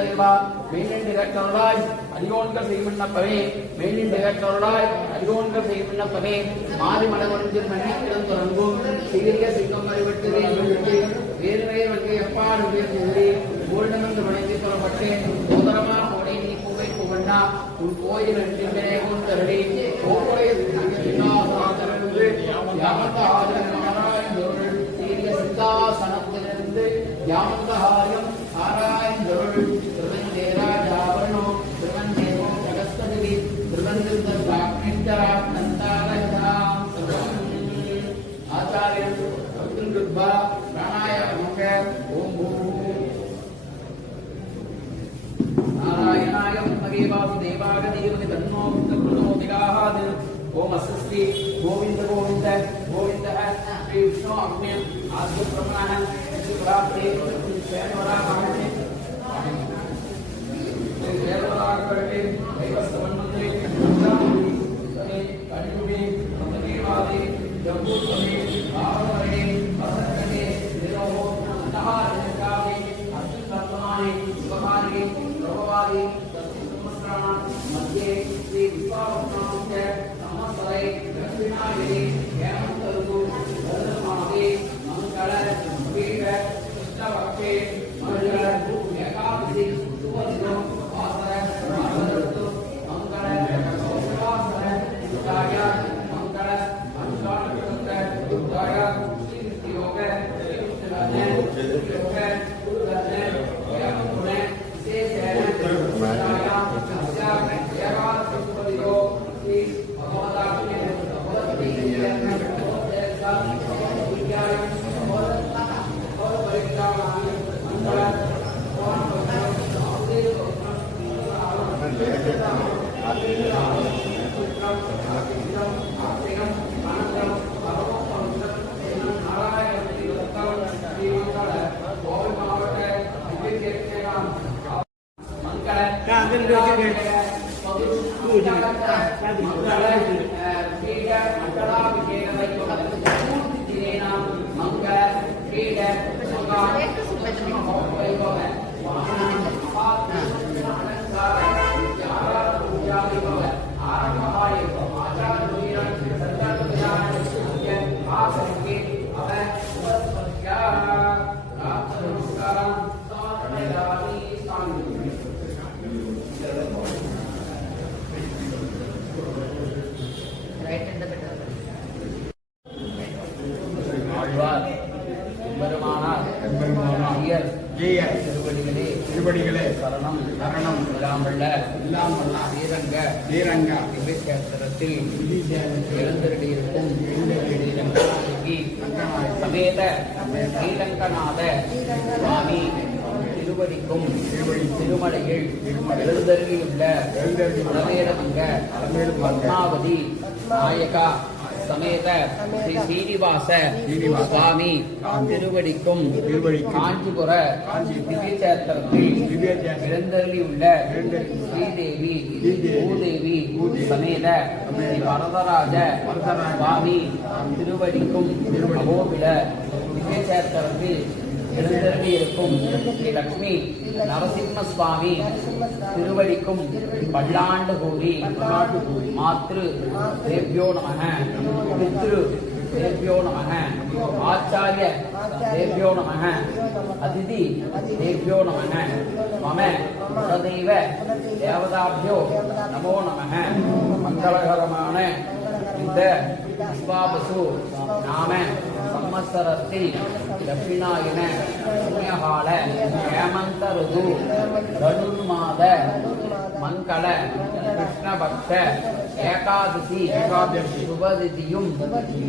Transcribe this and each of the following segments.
தேவா மெய்நின்று கேட்டவர்களாய் அதிகோன்கள் செய்விண்ணப்பவே மெய்நின்று கேட்டவர்களாய் அதிகோன்கள் செய்விண்ணப்பவே மாறி மலவொன்றில் மன்னிக்கிடம் தொடங்கும் சிறிய சிங்கம் அறிவிட்டதே விட்டு வேறுவே வங்கை எப்பாடு உயர்ந்தே ஊழ்நமந்து வணங்கி புறப்பட்டேன் சோதரமா கோடை நீ பூவை புவண்ணா உன் கோயில் அன்றிலே கொண்டரடி கோகுடைய சீரிய சித்தாசனத்திலிருந்து யாமந்தஹாயம் ஆராய்ந்தொருள் திருவந்தேராஜாவரணோ திருவந்தேவோ ஜகஸ்பதி திருவந்திருந்தாம் ஆச்சாரியன் ருத்பா பிராணாயாமக ஓம் नारायणाय मन्मगे वासुदेवाय देवति तन्नो विष्णुप्रचोदयात् ओम अस्य श्री गोविंद गोविंद गोविन्दः श्री विष्णु अग्ने आद्य ब्रह्मणः शिवरात्रि शैनवरामाणे शैनवराकर्ते दैवस्तवन्मन्त्रे ब्रह्माणि तमे कण्डुवे मन्देवादे जम्बूतमे भाववर्णे असर्गणे निरोहो नहारकावे अत्युत्तमानि स्वभागे प्रभवादि तत्समस्त्राणां मध्ये श्री विश्वावसनांस्य नमस्ते दक्षिणायने हेमन्तऋतु धर्मादे मंगल वीर कृष्णपक्षे मंगल एकादशी सुवदिनो वासर रामऋतु मंगल सौभासर युगाय मंगल अंशानक्षत्र युगाय श्री योग திருவடிகளே சரணம் சரணம் இல்லாமல்ல ஸ்ரீரங்க திவ்யக்ஷேத்திரத்தில் எழுந்தருளியிருக்கும் சமேத ஸ்ரீரங்கநாத சுவாமி திருவடிக்கும் திருமலையில் எழுந்தருளியுள்ள அலமேலமங்க பத்மாவதி நாயகா சமேத ஸ்ரீ ஸ்ரீனிவாச சுவாமி திருவடிக்கும் காஞ்சிபுர திவ்யக்ஷேத்திரத்தில் எழுந்தருளியுள்ள ஸ்ரீதேவி பூதேவி சமேத ஸ்ரீ வரதராஜ சுவாமி திருவடிக்கும் அகோபில திவ்யக்ஷேத்திரத்தில் எழுந்தருளியிருக்கும் ஸ்ரீ லட்சுமி நரசிம்ம சுவாமி திருவடிக்கும் பல்லாண்டு கூறி மாத்ரு தேவ்யோ நமः பித்ரு தேவ்யோ நமः ஆச்சாரிய தேவ்யோ நமः அதிதி தேவ்யோ நமः மம குலதெய்வ தேவதாभ्यो நமோ நமः மங்களகரமான இந்த விஸ்வாபசு நாம சம்வத்சரத்தில் தட்சிணாயன புண்ணியகால ஹேமந்த ருது தனுர்மாத மங்கள கிருஷ்ணபக்ஷ ஏகாதசி சுபதிதியும்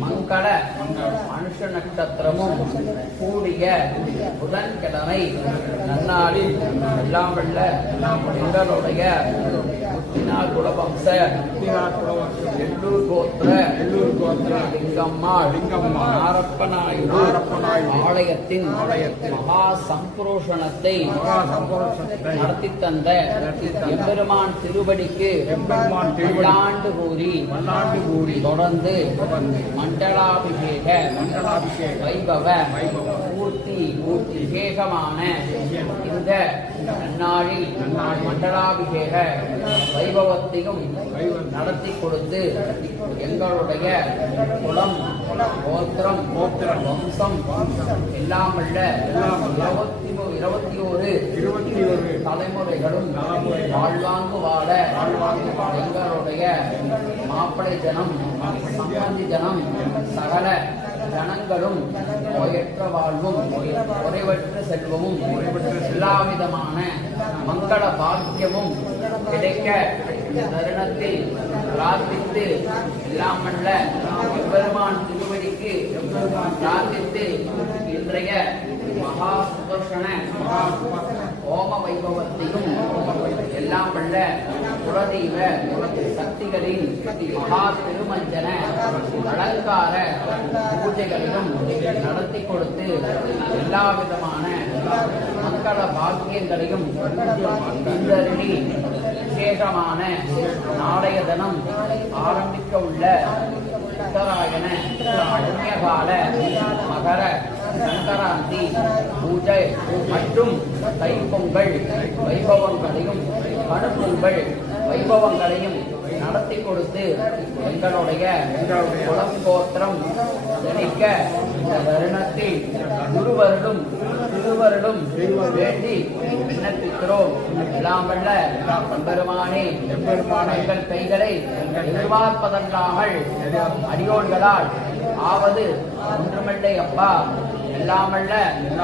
மங்கள மனுஷ நட்சத்திரமும் கூடிய புதன்கிழமை நன்னாளில் எல்லாம் வல்ல எங்களுடைய குலவம்ச எல்லூர் கோத்திர லிங்கம்மாள் ஆலயத்தின் மகா சம்பரோஷணத்தை நடத்தி தந்த எம்பெருமான் திருவடிக்கு பல்லாண்டு கூறி தொடர்ந்து மண்டலாபிஷேக வைபவ பூர்த்தி விசேஷமான இந்த நன்னாளில் மண்டலாபிஷேக வைபவத்தையும் நடத்தி கொடுத்து எங்களுடைய குலம் கோத்திரம் வம்சம் எல்லாமல்ல 21 தலைமுறைகளும் வாழ்வாங்கு வாழ எங்களுடைய மாப்பிளை ஜனம் சம்பந்தி ஜனம் சகல ஜனங்களும் நோயற்ற வாழ்வும் குறைவற்ற செல்வமும் எல்லாவிதமான மங்கள பாக்கியமும் கிடைக்க இந்த தருணத்தில் பிரார்த்தித்து இல்லாமல்ல பெருமான் திருவடிக்கு பிரார்த்தித்து இன்றைய மகா சுதர்சன ஓம வைபவத்தையும் எல்லாம் வல்ல குலதெய்வ சக்திகளின் மகா திருமஞ்சன அலங்கார பூஜைகளிலும் நடத்தி கொடுத்து எல்லா விதமான மங்கள பாக்கியங்களையும் தந்தருளி விசேஷமான நாளைய தினம் ஆரம்பிக்க உள்ள உத்தராயண புண்ணியகால மகர சங்கராந்தி பூஜை மற்றும் தைப்பொங்கல் வைபவங்களையும் கணுப்பொங்கல் வைபவங்களையும் நடத்தி கொடுத்து எங்களுடைய குலங்கோத்திரம் நினைக்க இந்த தருணத்தில் திருவருளும் வேண்டி விண்ணப்பிக்கிறோம். எல்லாம் வல்ல எம்பெருமானே எங்கள் கைகளை எதிர்பார்ப்பதல்லாமல் அடியோன்களால் ஆவது ஒன்றுமில்லை அப்பா. எல்லாமல்ல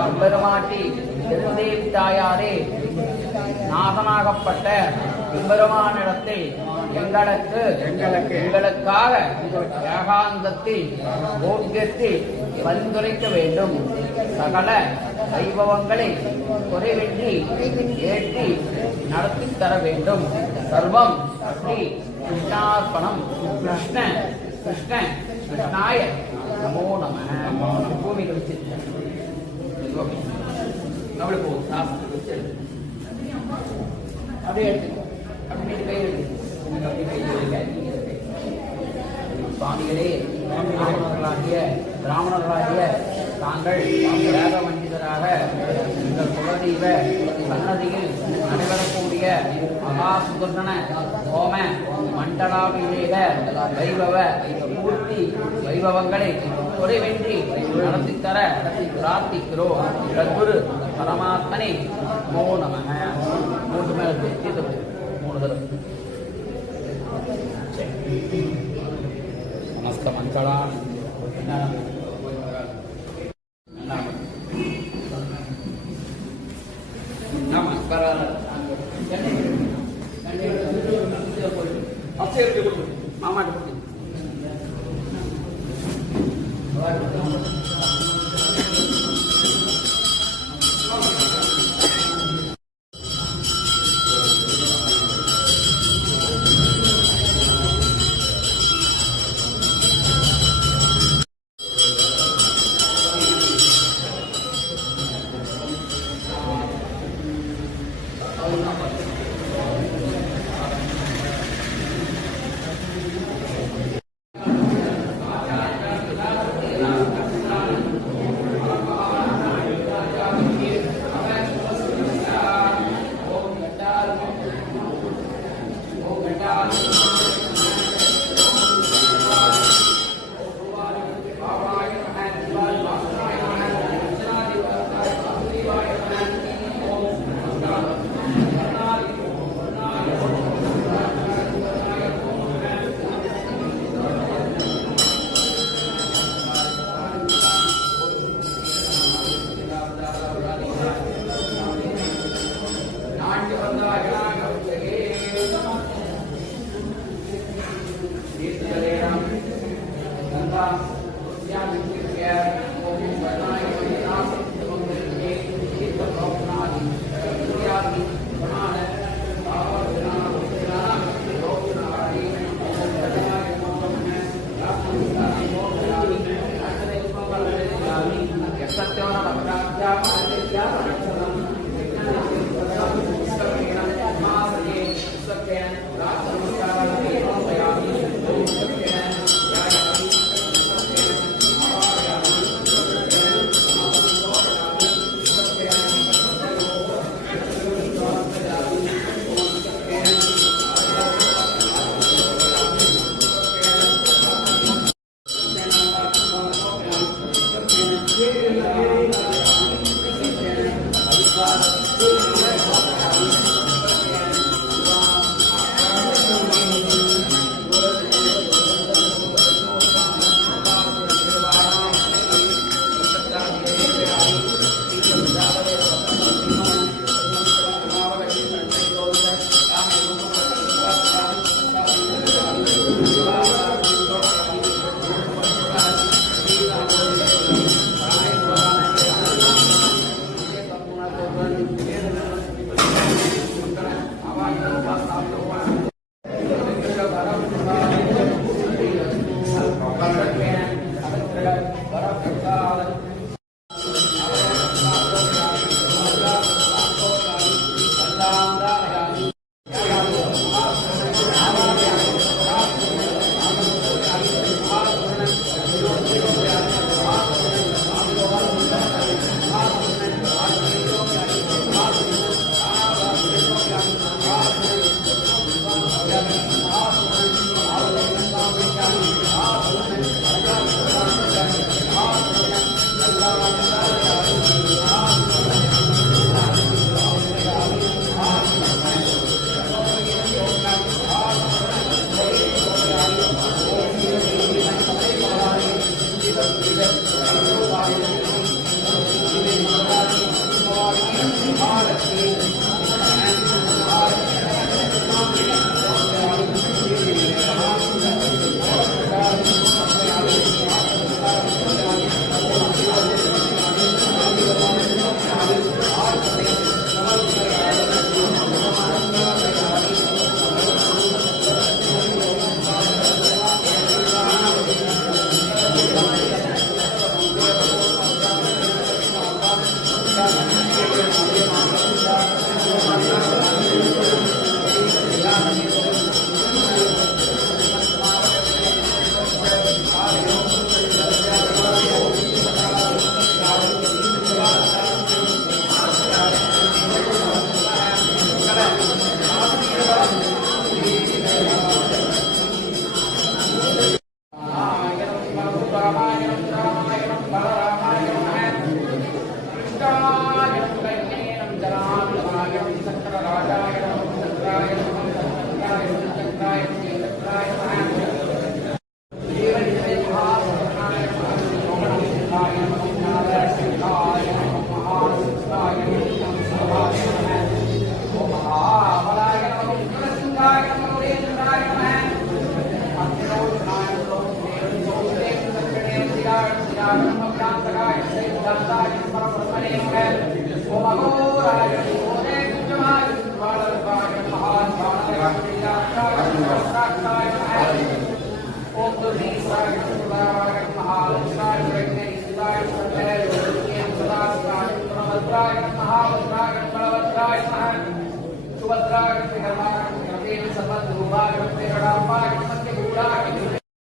எம்பெருமாட்டி திருந்தேவி தாயாரே நாகனாகப்பட்ட எம்பெருமானிடத்தில் எங்களுக்காக ஏகாந்தத்தில் போக்கியத்தில் பரிந்துரைக்க வேண்டும். சகல வைபவங்களை குறைவின்றி ஏற்றி நடத்தி தர வேண்டும். சர்வம் ஸ்ரீ கிருஷ்ணார்ப்பணம். கிருஷ்ணாய நமோ நம. பூமி கழிச்சு அப்படியே போ. அப்படியே எடுத்து அப்படி கை எடுத்து சுவாமிகளே, பிராமணர்களாகிய தாங்கள் வேத வஞ்சிதராக எங்கள் குலதெய்வ சன்னதியில் நடைபெறக்கூடிய மகா சுதர்சன ஹோம மண்டலாபிஷேக வைபவ பூர்த்தி வைபவங்களை குறைவின்றி நடத்தித்தர பிரார்த்திக்கிறோம். சத்குரு பரமாத்மனே நமோ நமக. 3 மேல 3 தடவை समस्त मंगला नमस्कार मामा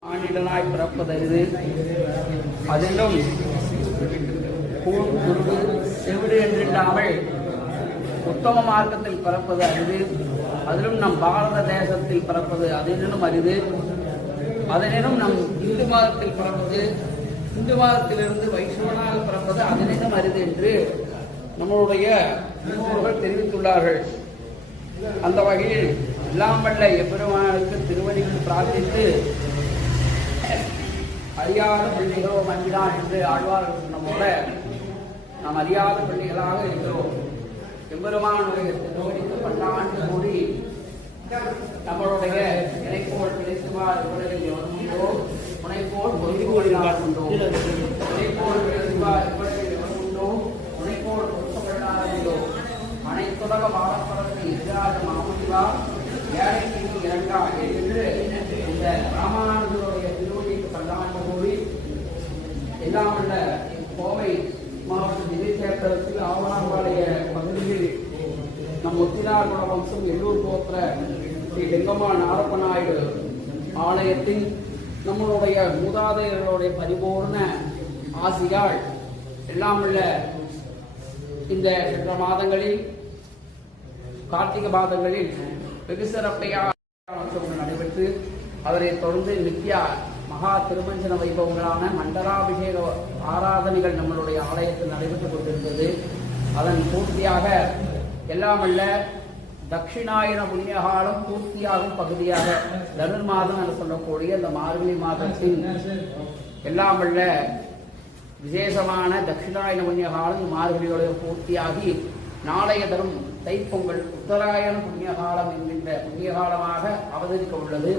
ஆண்டிடனாய் பிறப்பதறிது அதிலும் செவிடு என்றில்லாமல் உத்தம மார்க்கத்தில் பிறப்பது அரிது. அதிலும் நம் பாரத தேசத்தில் பிறப்பது அதனினும் அரிது. அதனினும் நம் இந்து மதத்தில் பிறப்பது, இந்து மதத்திலிருந்து வைஷ்ணவனாக பிறப்பது அதனினும் அரிது என்று நம்மளுடைய முன்னோர்கள் தெரிவித்துள்ளார்கள். அந்த வகையில் எல்லாம் வல்ல எம்பெருமானுக்கு திருவடிக்கு பிரார்த்தித்து அறியாத பிள்ளைகளோ மன்னிடான் என்று ஆழ்வார்கள் சொன்ன போல நாம் அறியாத பிள்ளைகளாக இருக்கிறோம். எம்பெருமானுடைய திருவடிக்கு பல்லாண்டு கூடி நம்மளுடைய நினைப்போல் கிடைக்குமாறு உலகில் எவருண்டோ முனைப்போல் ஒதுக்கோடினார் உண்டோ, முனைப்போல் கிடைக்குமாறு உலகில் எவருண்டோ முனைப்போல் ஒதுக்கப்படாதோ, அனைத்துலக பாடப்படத்தை எதிராக மாமுடிவா ஏழைக்கு இறங்கா என்று இந்த ராமானுஜருடைய திருவடிக்கு பல்லாண்டு கூடி எல்லாமல்ல கோவை மாவட்ட திடீர்கேத்திரத்தில் ஆவணாம்பாளைய பகுதியில் நம் முத்தினார்குல வம்சம் எல்லூர் கோத்திர ஸ்ரீ லிங்கம்மா நாரப்ப நாயுடு ஆலயத்தின் நம்மளுடைய மூதாதையர்களுடைய பரிபூர்ண ஆசியால் எல்லாமல்ல இந்த சென்ற மாதங்களில் கார்த்திகை மாதங்களில் வெகு சிறப்பையாக நடைபெற்று அவரை தொடர்ந்து நித்ய மகா திருமஞ்சன வைபவங்களான மண்டலாபிஷேக ஆராதனைகள் நம்மளுடைய ஆலயத்தில் நடைபெற்றுக் கொண்டிருந்தது. அதன் பூர்த்தியாக எல்லாமல்ல தட்சிணாயன புண்ணியகாலம் பூர்த்தியாகும் பகுதியாக தனுர் மாதம் என்று சொல்லக்கூடிய இந்த மார்கழி மாதத்தின் எல்லாமல்ல விசேஷமான தட்சிணாயன புண்ணியகாலம் மார்கழியோட பூர்த்தியாகி நாளைய தரும் தைப்பொங்கல் உத்தராயண புண்ணியகாலம் என்கின்ற புண்ணியகாலமாக அவதரிக்க உள்ளது.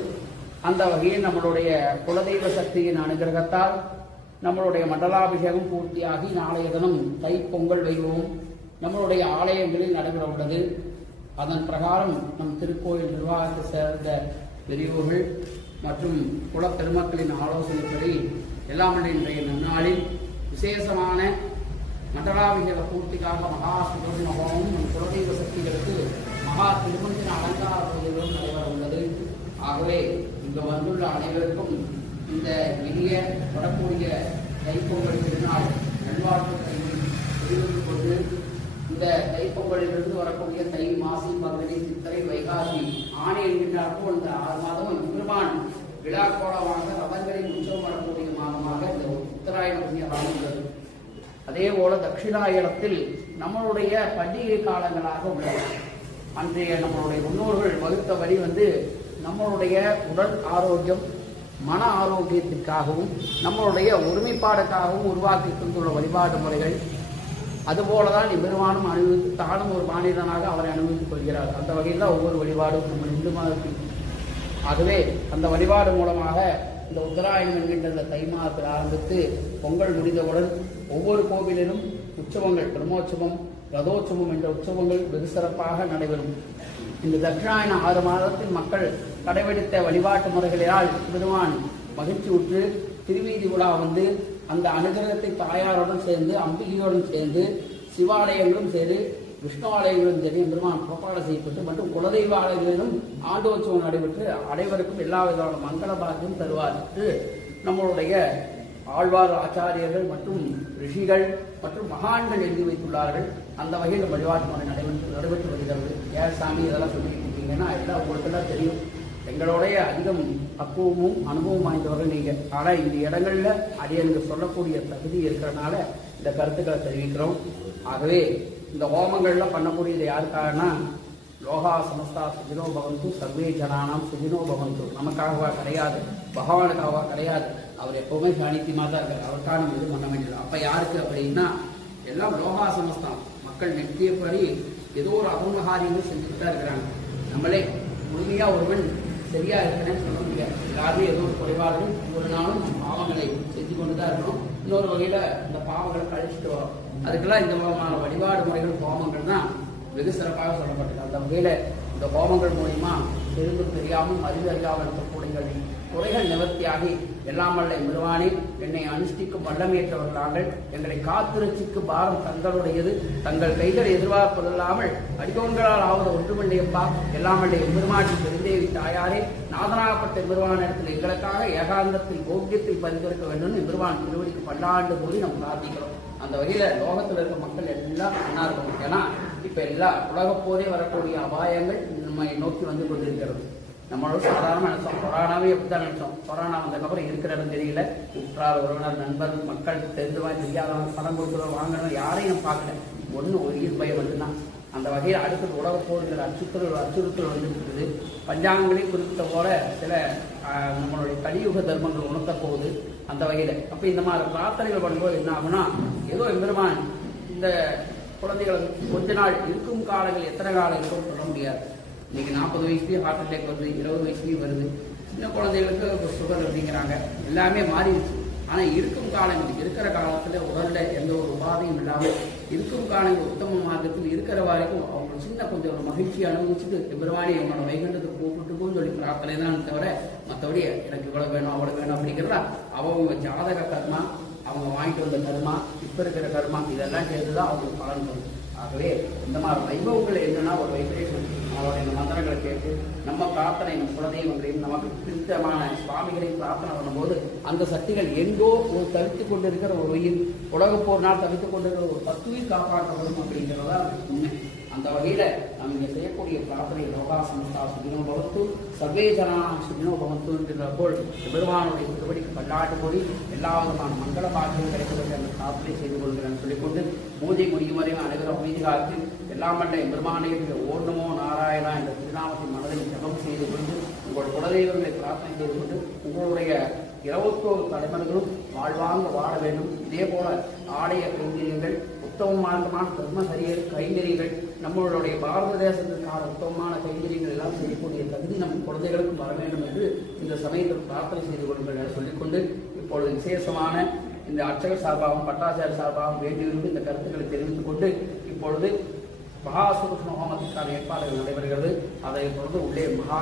அந்த வகையில் நம்மளுடைய குலதெய்வ சக்தியின் அனுகிரகத்தால் நம்மளுடைய மண்டலாபிஷேகம் பூர்த்தியாகி நாளைய தினம் தைப்பொங்கல் வைபவம் நம்மளுடைய ஆலயங்களில் நடைபெற உள்ளது. அதன் பிரகாரம் நம் திருக்கோயில் நிர்வாகத்தை சேர்ந்த பெரியோர்கள் மற்றும் குல பெருமக்களின் ஆலோசனைப்படி எல்லாம் இன்றைய நன்னாளில் விசேஷமான மண்டலாபிஷேக பூர்த்திக்காக மகா சுதர்சன ஹோமமும் நம் குலதெய்வ சக்திகளுக்கு மகா திருமஞ்சன அலங்கார பூஜைகளும் நடைபெற உள்ளது. ஆகவே இங்கு வந்துள்ள அனைவருக்கும் இந்த இனிய வரக்கூடிய தைப்பொங்கல் திருநாள் நல்வாழ்த்துக்களை தெரிவித்துக் கொண்டு இந்த தைப்பொங்கலிலிருந்து வரக்கூடிய தை, மாசி, பங்குனி, சித்திரை, வைகாசி, ஆணி என்கின்றார்கள். இந்த 6 மாதமும் பெருமான் விழா கோலமாக ரதங்களின் உற்சவம் வரக்கூடிய மாதமாக இந்த உத்தராயண புண்ணிய காலம் உள்ளது. அதே போல தட்சிணாயனத்தில் நம்மளுடைய பண்டிகை காலங்களாக உள்ளது. அன்றைய நம்மளுடைய முன்னோர்கள் வகுத்தபடி நம்மளுடைய உடல் ஆரோக்கியம், மன ஆரோக்கியத்திற்காகவும் நம்மளுடைய ஒருமைப்பாடுக்காகவும் உருவாக்கி கொண்டுள்ள வழிபாட்டு முறைகள். அதுபோலதான் இவ்வருமானும் அனுபவித்து தானும் ஒரு மாநிலனாக அவரை அனுபவித்துக் கொள்கிறார். அந்த வகையில் தான் ஒவ்வொரு வழிபாடும் நம்ம இந்து மதத்தில். ஆகவே அந்த வழிபாடு மூலமாக இந்த உத்தராயணம் என்கின்ற இந்த தை மாதத்தில் ஆரம்பித்து பொங்கல் முடிந்தவுடன் ஒவ்வொரு கோவிலிலும் உற்சவங்கள், பிரம்மோற்சவம், ரதோற்சவம் என்ற உற்சவங்கள் வெகு சிறப்பாக நடைபெறும். இந்த தட்சிணாயன 6 மாதத்தில் மக்கள் கடைபிடித்த வழிபாட்டு முறைகளால் பெருமான் மகிழ்ச்சி உற்று திருவீதி உலா அந்த அனுகிரகத்தை தாயாருடன் சேர்ந்து அம்பிகையுடன் சேர்ந்து சிவாலயங்களும் சரி, விஷ்ணு ஆலயங்களும் சரி பெருமான் புறப்பாடு செய்யப்பட்டு மற்றும் குலதெய்வ ஆலயங்களிலும் ஆண்டோற்சவம் நடைபெற்று அனைவருக்கும் எல்லா விதமான மங்கள பாக்கியம் தருவார் என்று நம்மளுடைய ஆழ்வார் ஆச்சாரியர்கள் மற்றும் ரிஷிகள் மற்றும் மகான்கள் எழுதி வைத்துள்ளார்கள். அந்த வகையில் வழிபாட்டு முறை நடைபெற்று வருகிறது. ஏன் சாமி இதெல்லாம் சொல்லிட்டு இருக்கீங்கன்னா எல்லாம் உங்களுக்கெல்லாம் தெரியும். எங்களுடைய அதிகம் பக்குவமும் அனுபவம் வாய்ந்தவர்கள் நீங்கள். ஆனால் இந்த இடங்கள்ல அடியனுக்கு சொல்லக்கூடிய தகுதி இருக்கிறதுனால இந்த கருத்துக்களை தெரிவிக்கிறோம். ஆகவே இந்த ஹோமங்கள்லாம் பண்ணக்கூடியது யாருக்காகனா லோகா சமஸ்தா சுஜினோ பவந்து சர்வே ஜனானாம் சுஜினோ பவந்து. நமக்காகவா கிடையாது, பகவானுக்காகவா கிடையாது. அவர் எப்பவுமே சாணித்தியமாக தான் இருக்கார். அவருக்காக நம்ம இது பண்ண வேண்டியது. அப்ப யாருக்கு அப்படின்னா எல்லாம் லோகா சமஸ்தான் மக்கள் நித்தியப்படி ஏதோ ஒரு அபூர்வகாரியங்கள் செஞ்சுட்டு தான் இருக்கிறாங்க. நம்மளே முழுமையா ஒருவன் சரியா இருக்கிறேன்னு சொல்ல முடியாது. எல்லாருமே ஏதோ ஒரு குறைபாடுகள் ஒரு நாளும் பாவங்களை செஞ்சு கொண்டுதான் இருக்கணும். இன்னொரு வகையில இந்த பாவங்களை கழிச்சுட்டு வரும். அதுக்கெல்லாம் இந்த விதமான வழிபாடு முறைகள், ஹோமங்கள் தான் வெகு சிறப்பாக சொல்லப்பட்டது. அந்த வகையில இந்த ஹோமங்கள் மூலிமா தெரிந்தும் தெரியாமல் அறியாமல் இருக்கக்கூடிய குறைகள் நிவர்த்தியாகி எல்லாம் வல்ல பெருமானே என்னை அனுஷ்டிக்கும் வல்லமையற்றவர்களாங்கள் எங்களை காத்திருச்சிக்கு பாரம் தங்களுடையது தங்கள் கைகளை எதிர்பார்ப்பதில்லாமல் அடியோன்களால் ஆவது ஒன்றுமில்லையப்பா எல்லாம் வல்ல பெருமாட்டி பெருந்தேவி தாயாரே நாதனாகப்பட்ட பெருமானிடத்தில் எங்களுக்காக ஏகாந்தத்தில் போக்கியத்தில் பரிந்துரைக்க வேண்டும் பெருமான் திருவடிக்கு பல்லாண்டு போய் நம்ம பிரார்த்திக்கிறோம். அந்த வகையில லோகத்தில் இருக்க மக்கள் எல்லாம் நல்லா இருக்கணும். ஏன்னா இப்ப எல்லா உலகப் போதே வரக்கூடிய அபாயங்கள் நம்மை நோக்கி வந்து கொண்டிருக்கிறது. நம்மளோட சாதாரண நினைச்சோம், கொரோனாவே எப்படிதான் நினைச்சோம். கொரோனா வந்ததுக்கப்புறம் இருக்கிற இடம் தெரியல, உற்றார் உறவினர் நண்பர் மக்கள் தெரிந்தவன் தெரியாதவன் பணம் கொடுக்குறோம் வாங்கணும் யாரையும் பார்க்கல. ஒன்று உயிர் பயம் மட்டும்தான். அந்த வகையில் அடுத்த உலக போடுகிற அச்சுறுத்தல் வந்துருக்குது. பஞ்சாங்கங்களையும் குறிப்பிட்ட போல சில நம்மளுடைய கலியுக தர்மங்கள் உணர்த்த போகுது. அந்த வகையில் அப்போ இந்த மாதிரி பிரார்த்தனைகள் பண்ணும்போது என்ன ஆகுனா, ஏதோ எம்பெருமான் இந்த குழந்தைகள் கொஞ்ச நாள் இருக்கும் காலங்கள் எத்தனை காலம் இருக்கும் சொல்ல முடியாது. இன்னைக்கு 40 வயசுலேயும் ஹார்ட் அட்டாக் வருது, 20 வயசுலேயும் வருது. சின்ன குழந்தைகளுக்கு சுகர் அப்படிங்கிறாங்க. எல்லாமே மாறிடுச்சு. ஆனால் இருக்கும் காலங்கள் இருக்கிற காலத்தில் உடலில் எந்த ஒரு உபாதையும் இல்லாமல் இருக்கும் காலங்கள் உத்தம மார்க்கத்தில் இருக்கிற வரைக்கும் அவங்க சின்ன கொஞ்சம் ஒரு மகிழ்ச்சி அனுபவிச்சுட்டு பெருமானி அவங்களோட வைகண்டத்துக்கு கூப்பிட்டுக்கும் சொல்லி பிரார்த்தனை தான் தவிர மற்றபடி எனக்கு இவ்வளோ வேணும் அவ்வளோ வேணும் அப்படிங்கிறதா அவங்க ஜாதக கர்மா, அவங்க வாங்கிட்டு வந்த கர்மா, இப்போ இருக்கிற கர்மா இதெல்லாம் சேர்ந்து தான் அவங்களுக்கு பலன் தரும். ஆகவே இந்த மாதிரி வைபவங்கள் என்னன்னா ஒரு வைப்ரேஷன் அவருடைய இந்த மந்திரங்களை கேட்டு நம்ம பிரார்த்தனை நம் குலதெய்வங்களையும் நமக்கு பிடித்தமான சுவாமிகளையும் பிரார்த்தனை பண்ணும்போது அந்த சக்திகள் எங்கோ ஒரு தவித்துக் கொண்டிருக்கிற ஒரு உயிர் உலக போர்னால் தவித்துக் கொண்டிருக்கிற ஒரு 10 உயிர் காப்பாற்றப்படும் அப்படிங்கிறதா உண்மை. அந்த வகையில நாம் இங்கே செய்யக்கூடிய பிரார்த்தனை லோகா சமஸ்தா சுகினோ பவத்து சர்வே ஜனா சுகினோ பவத்து என்கிற போல் பெருமானுடைய திருவடிக்கு பல்லாட்டு கூடி எல்லா விதமான மங்கள பாக்கியம் கிடைப்பதற்கு அந்த பிரார்த்தனை செய்து கொள்கிறேன் சொல்லிக்கொண்டு பூஜை முடியும் வரையும் அனைவரும் அமைதி காத்து எல்லாம் மண்ட பெருமானையுடைய ஓர்ணமோ நாராயணா என்ற திருநாமத்தின் மனதில் ஜபம் செய்து கொண்டு உங்கள் குலதெய்வங்களை பிரார்த்தனை செய்து கொண்டு உங்களுடைய 21 தலைமுறைகளும் வாழ்வாங்க வாழ வேண்டும். இதே போல ஆடைய கைங்கரியங்கள் உத்தமமான தர்மசரிய கைங்கரியங்கள் நம்மளுடைய பாரத தேசத்திற்கான உத்தமமான கைங்கரியங்கள் எல்லாம் செய்யக்கூடிய தகுதி நம் குழந்தைகளுக்கும் வர வேண்டும் என்று இந்த சமயத்தில் பிரார்த்தனை செய்து கொள்ளுங்கள் என சொல்லிக்கொண்டு இப்பொழுது விசேஷமான இந்த அர்ச்சகர் சார்பாகவும் பட்டாச்சாரிய சார்பாகவும் வேண்டியிருந்து இந்த கருத்துக்களை தெரிவித்துக் கொண்டு இப்பொழுது மகாசுருஷ்ண ஹோமத்திற்கான ஏற்பாடுகள் நடைபெறுகிறது. அதை தொடர்ந்து உள்ளே மகா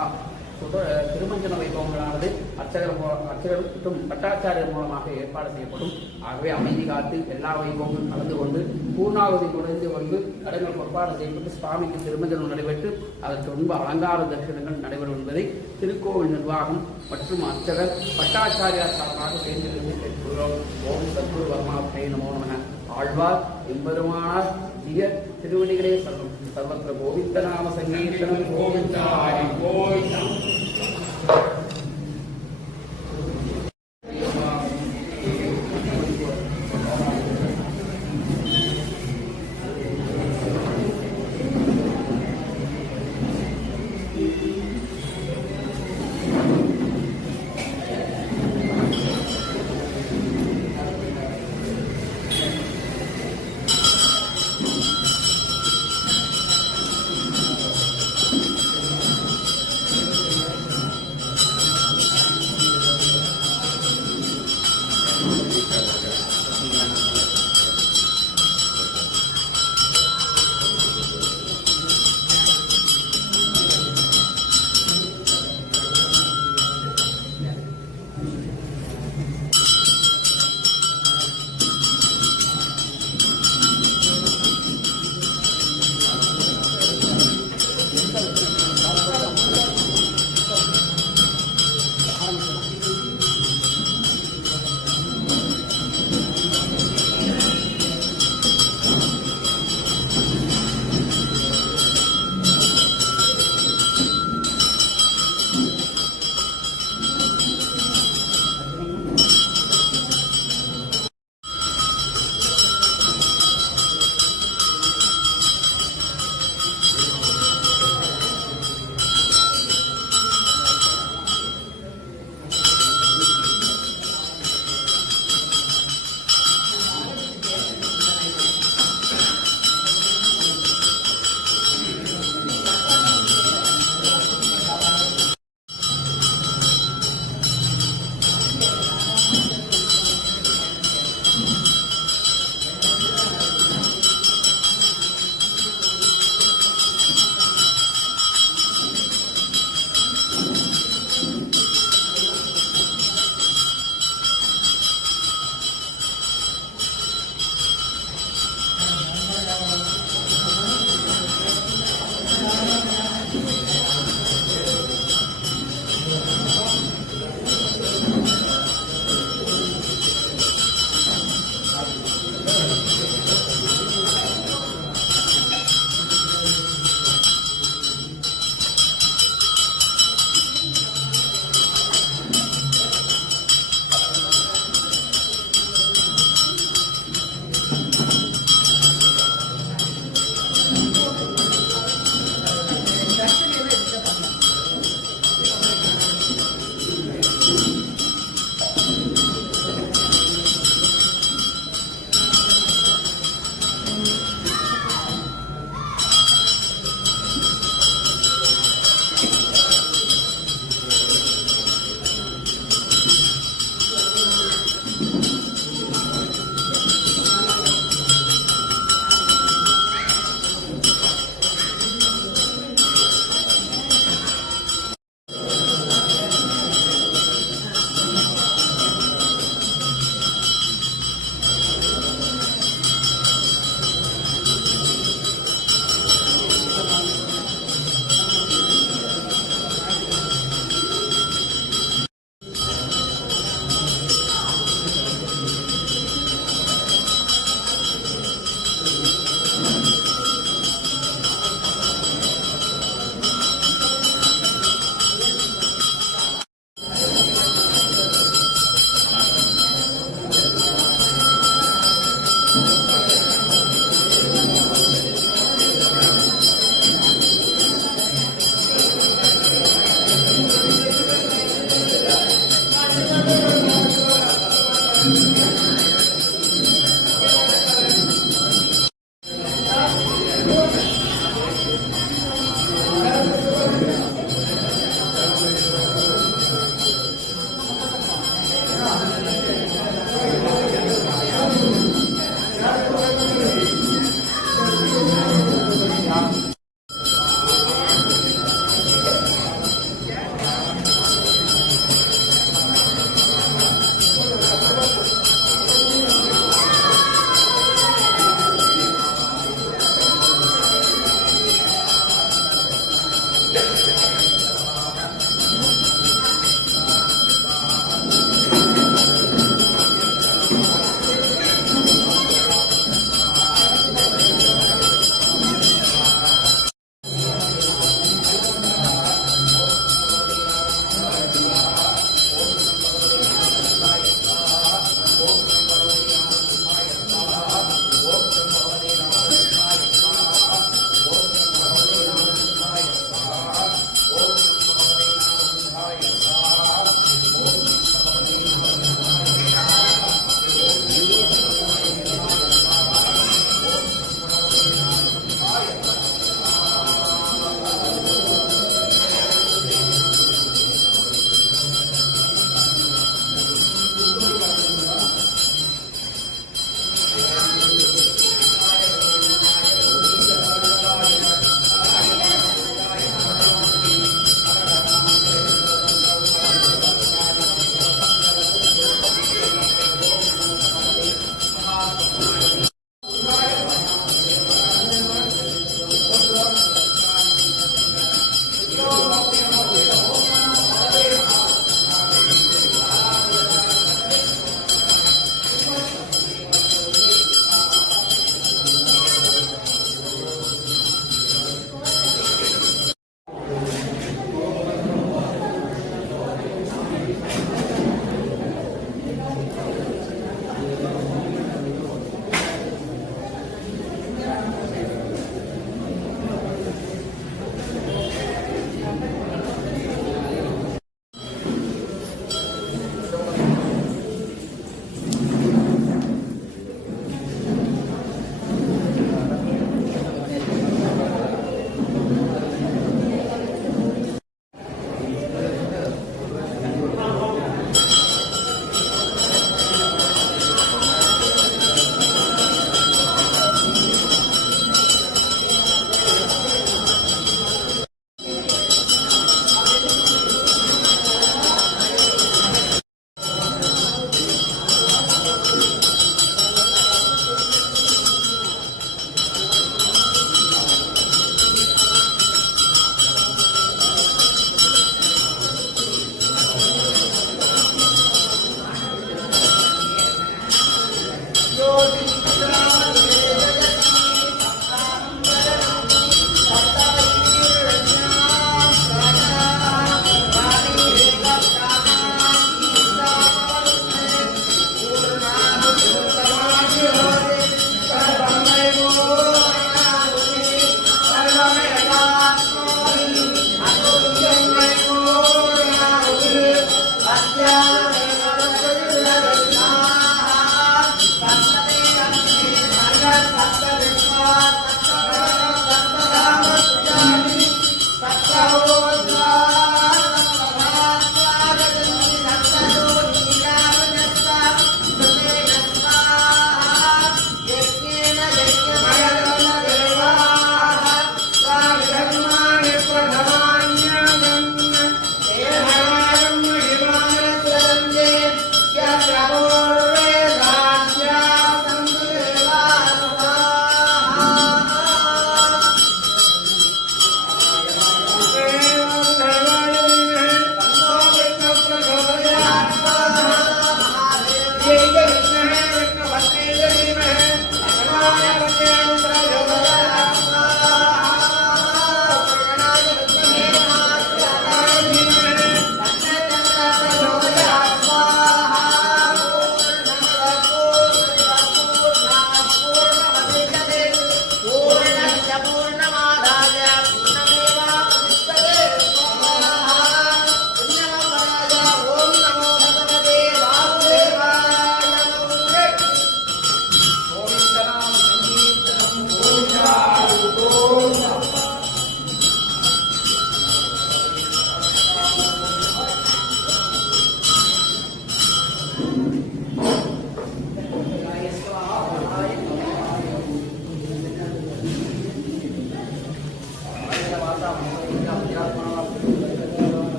திருமஞ்சன வைபவங்களானது அர்ச்சகர் மற்றும் பட்டாச்சாரியர் மூலமாக ஏற்பாடு செய்யப்படும். ஆகவே அமைதி காத்து எல்லா வைபவங்களும் கலந்து கொண்டு பூர்ணாவதி நுழைந்து கொண்டு கடன்கள் பொறுப்பாடு செய்யப்பட்டு சுவாமிக்கு திருமஞ்சனம் நடைபெற்று அதற்கு முன்பு அலங்கார தரிசனங்கள் நடைபெறும் என்பதை திருக்கோவில் நிர்வாகம் மற்றும் அர்ச்சகர் பட்டாச்சாரியார் சார்பாக வேண்டியிருந்து கேட்டுக்கொள்கிறோம். ஓம் சத்குரு வர்மா நமோ நம. ஆழ்வார் எம்பெருமானார் திருவடிகளே சர்வத்திர கோவிந்த நாம சங்கீர்த்தனம் கோவிந்தா கோவிந்தா. ஓம்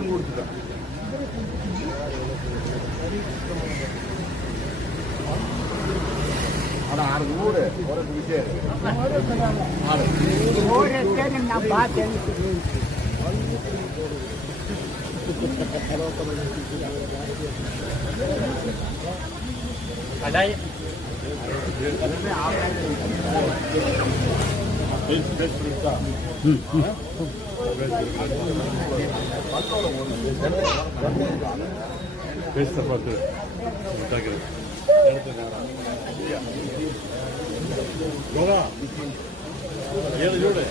வீடும் கொடுத்துட்டேன். ஆனா 6 வீடு ஒரு குடிசை நான் பார்த்தேன். அதான் பேச பார்த்து ஏழு வீடு